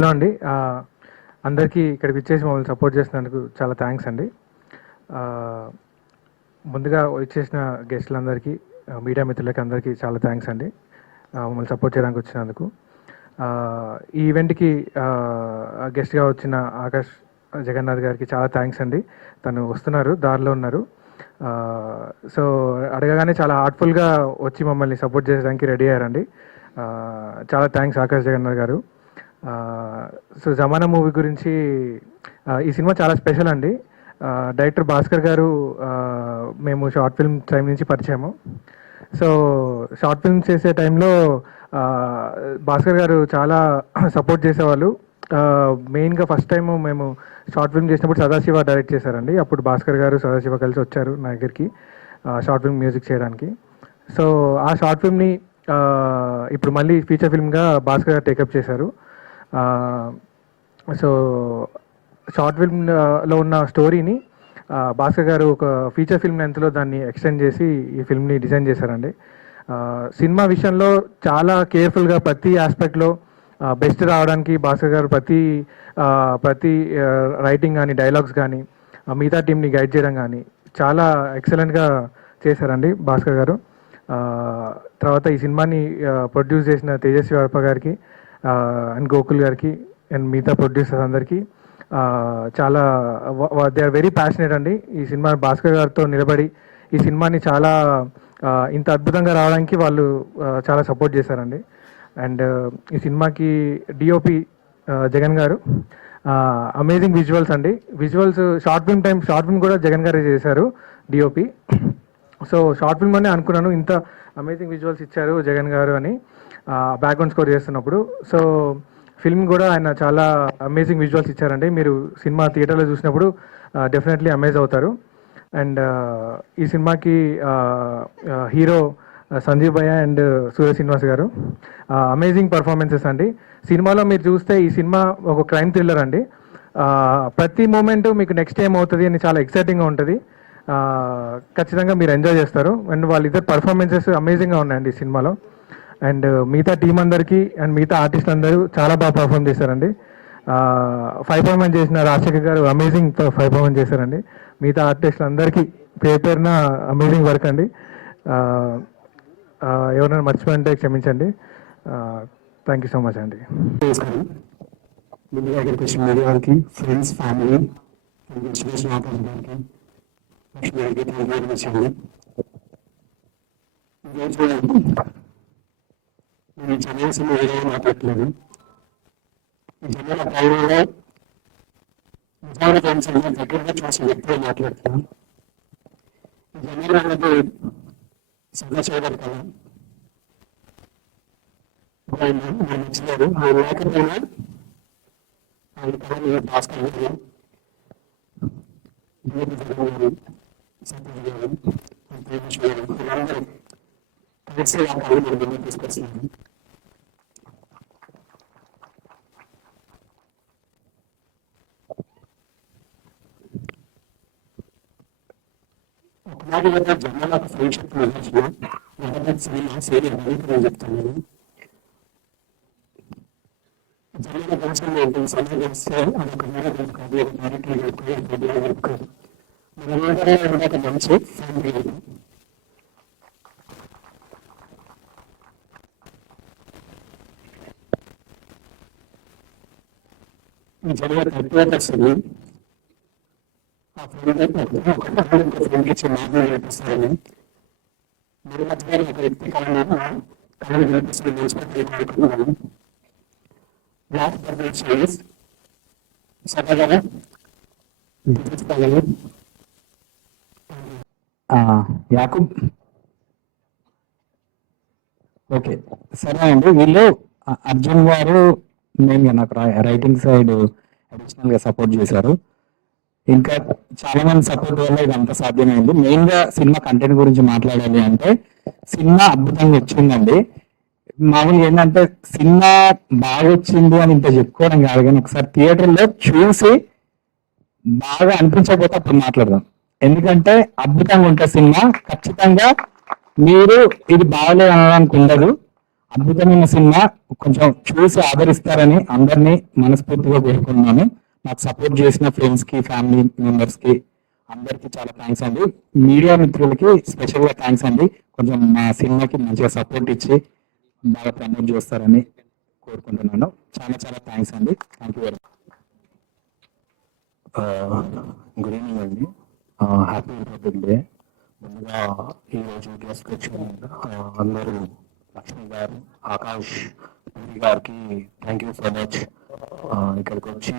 Hello అండి. అందరికీ ఇక్కడికి విచ్చేసి మమ్మల్ని సపోర్ట్ చేసినందుకు చాలా థ్యాంక్స్ అండి. ముందుగా వచ్చేసిన గెస్టులందరికీ, మీడియా మిత్రులకి అందరికీ చాలా థ్యాంక్స్ అండి మమ్మల్ని సపోర్ట్ చేయడానికి వచ్చినందుకు. ఈ ఈవెంట్కి గెస్ట్గా వచ్చిన ఆకాష్ జగన్నాథ్ గారికి చాలా థ్యాంక్స్ అండి. తను వస్తున్నారు, దారిలో ఉన్నారు. సో అడగగానే చాలా హార్ట్ఫుల్గా వచ్చి మమ్మల్ని సపోర్ట్ చేయడానికి రెడీ అయ్యారండి. చాలా థ్యాంక్స్ ఆకాష్ జగన్నాథ్ గారు. సో జమానా మూవీ గురించి, ఈ సినిమా చాలా స్పెషల్ అండి. డైరెక్టర్ భాస్కర్ గారు మేము షార్ట్ ఫిల్మ్ టైం నుంచి పరిచయము. సో షార్ట్ ఫిల్మ్ చేసే టైంలో భాస్కర్ గారు చాలా సపోర్ట్ చేసేవాళ్ళు. మెయిన్గా ఫస్ట్ టైం మేము షార్ట్ ఫిల్మ్ చేసినప్పుడు సదాశివ డైరెక్ట్ చేశారండి. అప్పుడు భాస్కర్ గారు సదాశివ కలిసి వచ్చారు నా దగ్గరికి షార్ట్ ఫిల్మ్ మ్యూజిక్ చేయడానికి. సో ఆ షార్ట్ ఫిల్మ్ని ఇప్పుడు మళ్ళీ ఫీచర్ ఫిల్మ్గా భాస్కర్ గారు టేకప్ చేశారు. సో షార్ట్ ఫిల్మ్లో ఉన్న స్టోరీని భాస్కర్ గారు ఒక ఫీచర్ ఫిల్మ్ లెంత్లో దాన్ని ఎక్స్టెండ్ చేసి ఈ ఫిల్మ్ని డిజైన్ చేశారండి. సినిమా విషయంలో చాలా కేర్ఫుల్గా ప్రతి ఆస్పెక్ట్లో బెస్ట్ రావడానికి భాస్కర్ గారు ప్రతి రైటింగ్ కానీ డైలాగ్స్ కానీ మిగతా టీంని గైడ్ చేయడం కానీ చాలా ఎక్సలెంట్గా చేశారండి భాస్కర్ గారు. తర్వాత ఈ సినిమాని ప్రొడ్యూస్ చేసిన తేజస్వి వర్మ గారికి అండ్ గోకుల్ గారికి అండ్ మిగతా ప్రొడ్యూసర్స్ అందరికీ చాలా దే ఆర్ వెరీ ప్యాషనేట్ అండి. ఈ సినిమా భాస్కర్ గారితో నిలబడి ఈ సినిమాని చాలా ఇంత అద్భుతంగా రావడానికి వాళ్ళు చాలా సపోర్ట్ చేశారండి. అండ్ ఈ సినిమాకి డిఓపి జగన్ గారు, అమేజింగ్ విజువల్స్ అండి. విజువల్స్ షార్ట్ ఫిల్మ్ కూడా జగన్ గారే చేశారు డిఓపి. సో షార్ట్ ఫిల్మ్ అనే అనుకున్నాను, ఇంత అమేజింగ్ విజువల్స్ ఇచ్చారు జగన్ గారు అని బ్యాక్గ్రౌండ్ స్కోర్ చేస్తున్నప్పుడు. సో ఫిల్మ్ కూడా ఆయన చాలా అమేజింగ్ విజువల్స్ ఇచ్చారండి. మీరు సినిమా థియేటర్లో చూసినప్పుడు డెఫినెట్లీ అమేజ్ అవుతారు. అండ్ ఈ సినిమాకి హీరో సంజీవ్ భయ్య అండ్ సూర్య శ్రీనివాస్ గారు అమేజింగ్ పర్ఫార్మెన్సెస్ అండి. సినిమాలో మీరు చూస్తే ఈ సినిమా ఒక క్రైమ్ థ్రిల్లర్ అండి. ప్రతి మూమెంట్ మీకు నెక్స్ట్ ఏం అవుతుంది అని చాలా ఎక్సైటింగ్గా ఉంటుంది. ఖచ్చితంగా మీరు ఎంజాయ్ చేస్తారు. అండ్ వాళ్ళిద్దరు పర్ఫార్మెన్సెస్ అమేజింగ్గా ఉన్నాయండి ఈ సినిమాలో. అండ్ మిగతా టీం అందరికీ అండ్ మిగతా ఆర్టిస్ట్ అందరూ చాలా బాగా పర్ఫామ్ చేశారండి. 5 పర్ఫార్మెన్స్ చేసిన రాజశేఖర్ గారు అమేజింగ్ 5 పర్ఫార్మెన్స్ చేశారండి. మిగతా ఆర్టిస్టులు అందరికీ పేరున అమేజింగ్ వర్క్ అండి. ఎవరైనా మర్చిపోయింటే క్షమించండి. థ్యాంక్ యూ సో మచ్ అండి. ఫ్రెండ్స్, ఫ్యామిలీ, నేను చదివాల్సిన ఏదో మాట్లాడలేదు. జనాల పైన నిజానికి అంశాలను దగ్గరగా చూసి వ్యక్తిగా మాట్లాడుతున్నాను. జనాలు అనేది సదాశివగారు కదా, ఆయన నచ్చలేదు. ఆయన లేకపోయినా ఆయన కళని భాస్కర్ గారు, సతీష్ గారు, తేజస్వి గారు వీళ్ళందరూ కలిసి ఆ కళని మనం తీసుకొచ్చినారు. ఒకనాటి వద్ద జనాలకు ఫ్రెండ్షిప్ నిర్వహించిన సినిమా సీరియల్ నేను చెప్తాను. జనాల కోసం ఏంటి సమాజంస్తే అదొక మేడం కాదు, డైరెక్టర్ కాదు, మన మాటలో ఒక మంచి ఫ్యామిలీ. జనాలు తక్కువ ఆ ఫ్రెండ్ ఇచ్చి మాటలు నేర్పిస్తారని మన మధ్య ఒక వ్యక్తి కళను నేర్పిస్తున్న నేర్చుకుంటున్నాను. లాస్ట్ పర్ఫార్మెన్స్ సభగా యాకూబ్. ఓకే, సరే అండి. వీళ్ళు అర్జున్ గారు మెయిన్గా నాకు రైటింగ్ సైడ్ అడిషనల్గా సపోర్ట్ చేశారు. ఇంకా చాలా మంది సపోర్ట్ వల్ల ఇదంతా సాధ్యమైంది. మెయిన్గా సినిమా కంటెంట్ గురించి మాట్లాడాలి అంటే సినిమా అద్భుతంగా వచ్చిందండి. మామూలుగా ఏంటంటే సినిమా బాగా వచ్చింది అని ఇంత చెప్పుకోవడం కాదు, కానీ ఒకసారి థియేటర్లో చూసి బాగా అనిపించకపోతే అప్పుడు మాట్లాడదాం. ఎందుకంటే అద్భుతంగా ఉంటుంది సినిమా. ఖచ్చితంగా మీరు ఇది బాగలేదు అనడానికి ఉండదు. అద్భుతమైన సినిమా, కొంచెం చూసి ఆదరిస్తారని అందరినీ మనస్ఫూర్తిగా కోరుకున్నాను. నాకు సపోర్ట్ చేసిన ఫ్రెండ్స్ కి, ఫ్యామిలీ మెంబర్స్ కి అందరికీ చాలా థ్యాంక్స్ అండి. మీడియా మిత్రులకి స్పెషల్ గా థ్యాంక్స్ అండి. కొంచెం మా సినిమాకి మంచిగా సపోర్ట్ ఇచ్చి బాగా ప్రమోట్ చేస్తారని కోరుకుంటున్నాను. చాలా చాలా థ్యాంక్స్ అండి. Thank you very much. Good evening అండి. Happy republic day. ముందుగా ఈరోజు గెస్ట్ వచ్చిన అందరూ లక్ష్మి గారు, ఆకాష్ పూరి గారికి థ్యాంక్ యూ సో మచ్. ఇక్కడికి వచ్చి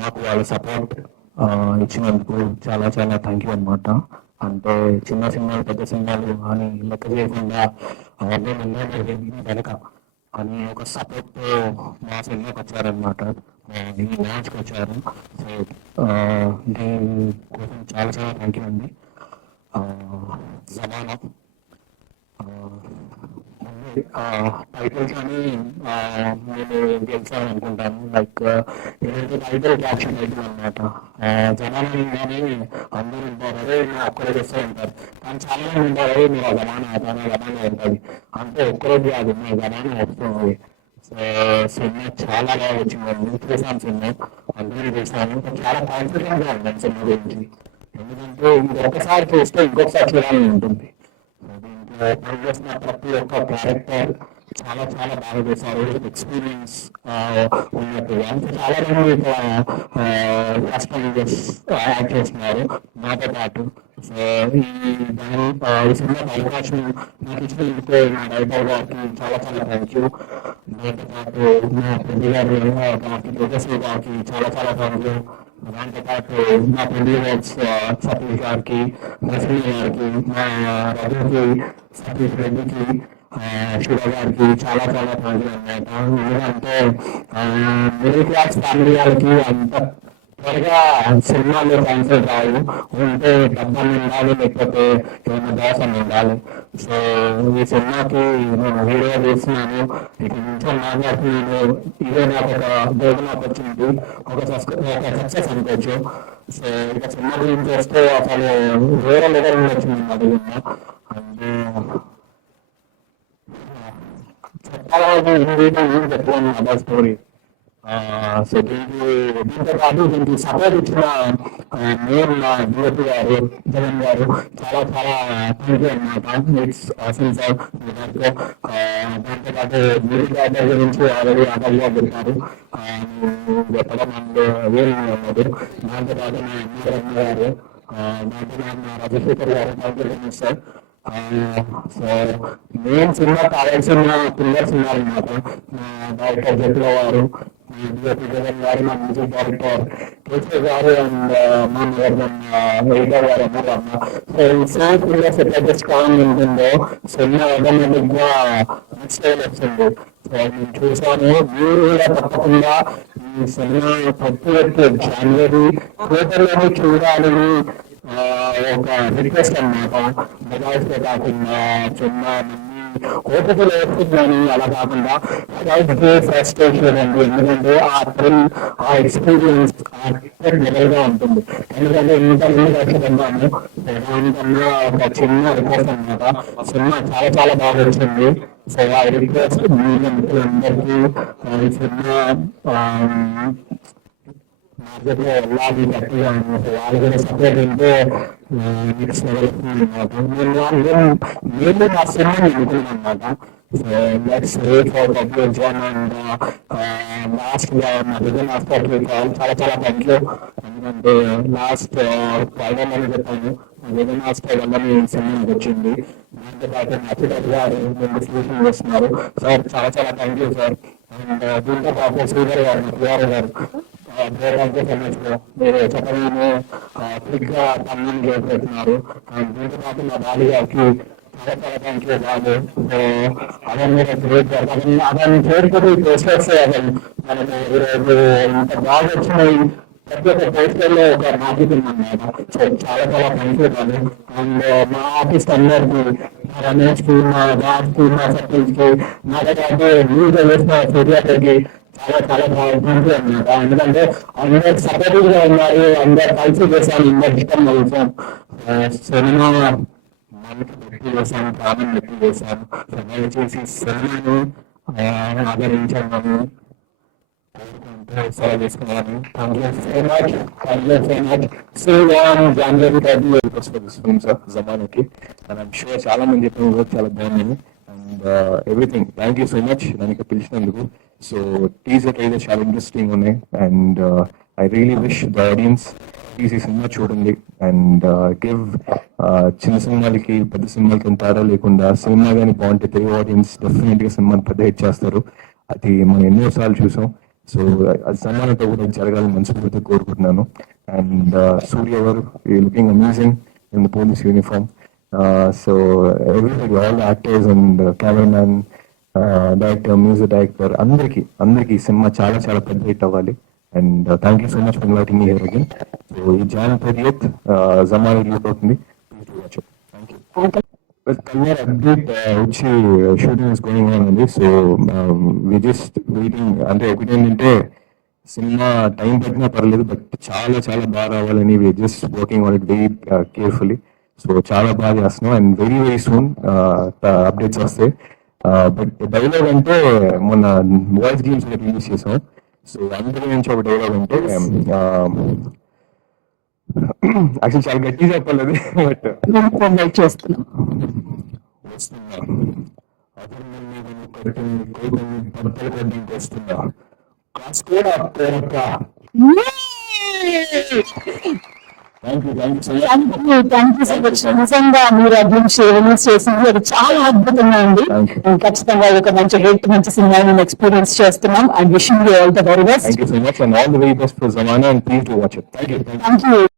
నాకు వాళ్ళ సపోర్ట్ ఇచ్చినందుకు చాలా చాలా థ్యాంక్ యూ అనమాట. అంటే చిన్న సినిమాలు, పెద్ద సినిమాలు అని లెక్క చేయకుండా వెనక అని ఒక సపోర్ట్ మా సినిమాకి వచ్చారనమాట, ఈ లాంచ్కి వచ్చారు. సో దీని కోసం చాలా చాలా థ్యాంక్ యూ అండి. జమానా టైటిల్స్ అని నేను గెలిచాను అనుకుంటాను. లైక్ ఏదైతే టైటిల్ క్యాప్షన్ టైటిల్ అనమాట. జమానా కానీ అందరూ ఉంటారు, అదే నేను ఒక్కడే చేస్తూ ఉంటారు. కానీ చాలా మంది ఉంటారు, అదే మీరు జమానా జమానా ఉంటుంది. అంటే ఒక్కరోజు కాదు, మీ జమానా వస్తుంది. సో సినిమా చాలా బాగా వచ్చిందండి. చూసాను సినిమా, అందరూ చూసాను. చాలా కాన్ఫిడెంట్ గా ఉన్నాను సినిమా గురించి. ఎందుకంటే ఇంకొకసారి చూస్తే ఇంకొకసారి చూడాలని ఉంటుంది. దీంట్లో పనిచేసిన ప్రతి ఒక్క క్యారెక్టర్ చాలా చాలా బాగా చేశారు. ఎక్స్పీరియన్స్ ఉన్నట్టు అంటే చాలా మంది ఫస్ట్ యాక్ట్ చేస్తున్నారు నాతో పాటు. సో ఈ సినిమా అవకాశం నాకు ఇచ్చినందుకు నా డైరెక్టర్ గారికి చాలా చాలా థ్యాంక్ యూ. దాంతో పాటు మా పెద్ద గారు గారికి, తేజస్వి గారికి చాలా చాలా థ్యాంక్ యూ. దాంతో పాటు మా ప్రొడ్యూసర్స్ సతీష్ గారికి, నరసింహ గారికి, మా రఘుకి, సతీష్ రెడ్డికి, శివ గారికి చాలా చాలా థ్యాంక్ యూ అన్నమాట. ఎందుకంటే మిడిల్ క్లాస్ ఫ్యామిలీ వాళ్ళకి అంత త్వరగా సినిమాలో క్యాన్సర్ రావు. ఉంటే డబ్బులు ఉండాలి, లేకపోతే ఏమైనా దోషం ఉండాలి. సో ఈ సినిమాకి నేను వీడియో తీస్తున్నాను, ఇక్కడ నుంచి మాట్లాడుతున్నాను. ఇదే నాకు ఒక గోల్డెన్ ఆపర్చునిటీ, ఒక సక్సెస్ అనుకోవచ్చు. సో ఇక సినిమా గురించి వస్తే అసలు వేరే లెవెల్ వచ్చింది అది. అంటే చెప్పాలి హిందీలో ఏం చెప్పాను అదర్ స్టోరీ. సో దీంతో పాటు దీనికి సపోర్ట్ ఇచ్చిన మెయిన్ డిఓపి గారు, జగన్ గారు చాలా చాలా థ్యాంక్ యూ అనమాట. It's awesome sir. దాంతో పాటు మ్యూజిక్ డైరెక్టర్ గురించి ఆల్రెడీ ఆటగా చెప్పారు, చెప్పడం అండ్ వేరే ఉన్నది. దాంతో పాటు మా అమ్మ గారు, దాంతో పాటు మా రాజశేఖర్ గారు thank you sir. So main cinema కావాల్సిన పిల్లర్స్ ఉన్నారన్నమాట. డైరెక్టర్ జట్లో వారు, జగన్ గారు, మా మ్యూజిక్ డైరెక్టర్ కేసీ గారు అండ్ మా ఎడిటర్ గారు అన్నారన్న. సో ఈ సేమ్ పిల్లర్స్ ఎట్లయితే స్ట్రాంగ్ ఉంటుందో సినిమా ఆటోమేటిక్ గా నెక్స్ట్ లెవెల్ వస్తుంది. సో నేను చూసాను, మీరు కూడా తప్పకుండా ఈ సినిమా ప్రతి ఒక్క జనవరి థియేటర్లోనే చూడాలని ఒక రిక్వెస్ట్ అనమాట. బజాజ్ లో కాకుండా చిన్న ఓపికలు వేస్తుందని అలా కాకుండా ఫ్రస్ట్రేషన్ అండి. ఎందుకంటే ఆ థ్రిల్, ఆ ఎక్స్పీరియన్స్ లెవెల్ గా ఉంటుంది. ఎందుకంటే ఇంతమంది కష్టపడ్డాము. దానికన్నా ఒక చిన్న రిక్వెస్ట్ అనమాట. సినిమా చాలా చాలా బాగా వచ్చింది. సో ఆ రిక్వెస్ట్ మిత్రులందరికీ ఈ సినిమా మార్కెట్లో వెళ్ళాలి గట్టిగా అనమాట. వాళ్ళు కూడా సపోర్ట్ ఉంటే నెక్స్ట్ లెవెల్ అనమాట. నేను నా సినిమాని అనుకున్నాను అనమాట. So let's wait for publication and last గా మా విజన్ హాస్పిటల్ చాలా చాలా థ్యాంక్ యూ. ఎందుకంటే లాస్ట్ ఫ్రైడే అని చెప్పాను, విజన్ హాస్పిటల్ వల్ల సినిమాకి వచ్చింది. దాంతో పాటు నచ్చినట్టు గారు డిస్ట్రిబ్యూషన్ చేస్తున్నారు సార్, చాలా చాలా థ్యాంక్ యూ సార్. అండ్ దీంతో పాటు శ్రీధర్ గారు, పిఆర్ గారు మీరు చెప్పలేము క్విక్ గా పనులు చేస్తున్నారు. దీంతో పాటు మా బాలి గారికి చాలా చాలా థ్యాంక్ యూ బాబు. సో అవన్నీ అతన్ని చేరుకుని పోస్టర్స్ మనకు ఈరోజు ఇంత బాగా వచ్చినాయి. ప్రతి ఒక్క పోస్టర్లో ఒక బాధ్యత ఉందన్నమాట. సో చాలా చాలా థ్యాంక్ యూ బాబు. అండ్ మా ఆఫీస్ అందరికి, రమేష్ కి, మా రాజ్ కి, మా సతీష్ కి, నాతో పాటు న్యూస్ వేసిన సూర్యాకి చాలా చాలా థ్యాంక్ యూ అన్నమాట. ఎందుకంటే అందరు సపోర్టివ్ గా ఉన్నారు, అందరు కలిసి చేశాను, అందరు ఇష్టం చేశాం. సినిమా వ్యక్తి చేశాను, ప్రాణం వ్యక్తి చేశాను. సో దయచేసి సినిమాను ఆదరించాను, సేవ చేసుకున్నాను. Thank you so much, thank you so much. So January 30 వస్తుంది ఫిల్మ్ సార్ జమానాకి. అండ్ ఐమ్ షూర్ చాలా మంది చెప్పిన కూడా చాలా బాగుంది. And everything thank you so much దానికి పిలిచినందుకు. సో టీజర్ ట్రైలర్ చాలా ఇంట్రెస్టింగ్ ఉన్నాయి. And I really wish the audience please ఈ సినిమా చూడండి. అండ్ గివ్ చిన్న సినిమాలకి పెద్ద సినిమాలకి తేడా లేకుండా సినిమా కానీ బాగుంటే తెలుగు ఆడియన్స్ డెఫినెట్ గా సినిమాని పెద్ద హిట్ చేస్తారు. అది మనం ఎన్నోసార్లు చూసాం. సో అది సమానత కూడా జరగాలని మనస్ఫూర్తిగా కోరుకుంటున్నాను. అండ్ సూర్య గారు looking amazing in the police uniform. So everybody, all the actors and cameraman, director, music director, అందరికీ సినిమా చాలా చాలా పెద్ద హిట్ అవ్వాలి. And thank you so much for inviting me here again. So ఈ January 30th జమానా రిలీజ్ అవుతుంది. Thank you. కల్వర్ update వచ్చి షూటింగ్ ఇస్ గోయింగ్ ఆన్ అండి. So we just waiting. అంటే ఒకటి ఏంటంటే సినిమా టైం పట్టినా పర్లేదు, బట్ చాలా చాలా బాగా రావాలని we just working on it very carefully. So చాలా బాగా చేస్తున్నాం. And very very soon updates వస్తాయి. బట్ డైలాగ్ అంటే మొన్న వాయిస్ గేమ్స్ రిలీజ్ చేసాం. సో అందులో నుంచి ఒక డైలాగ్ అంటే యాక్చువల్ చాలా గట్టిగా చెప్పాలి అది, బట్ ప్రొవైడ్ చేస్తున్నాం. వస్తున్నా అపర్ణం మీద కొడుకుని కోపం పడతలు కొద్దికి వస్తున్నా కాసుకోడా కోరక. Thank you so much. Thank you so much. నిజంగా మీరు అభిష్ రిలీజ్ చేసింది అది చాలా అద్భుతంగా ఉంది. ఖచ్చితంగా ఒక మంచి హిట్, మంచి సినిమా మేము ఎక్స్పీరియన్స్ చేస్తున్నాం. I wishing you all the very best. Thank you so much and all the very best for Zamana, and please do watch it. Thank you. Thank you.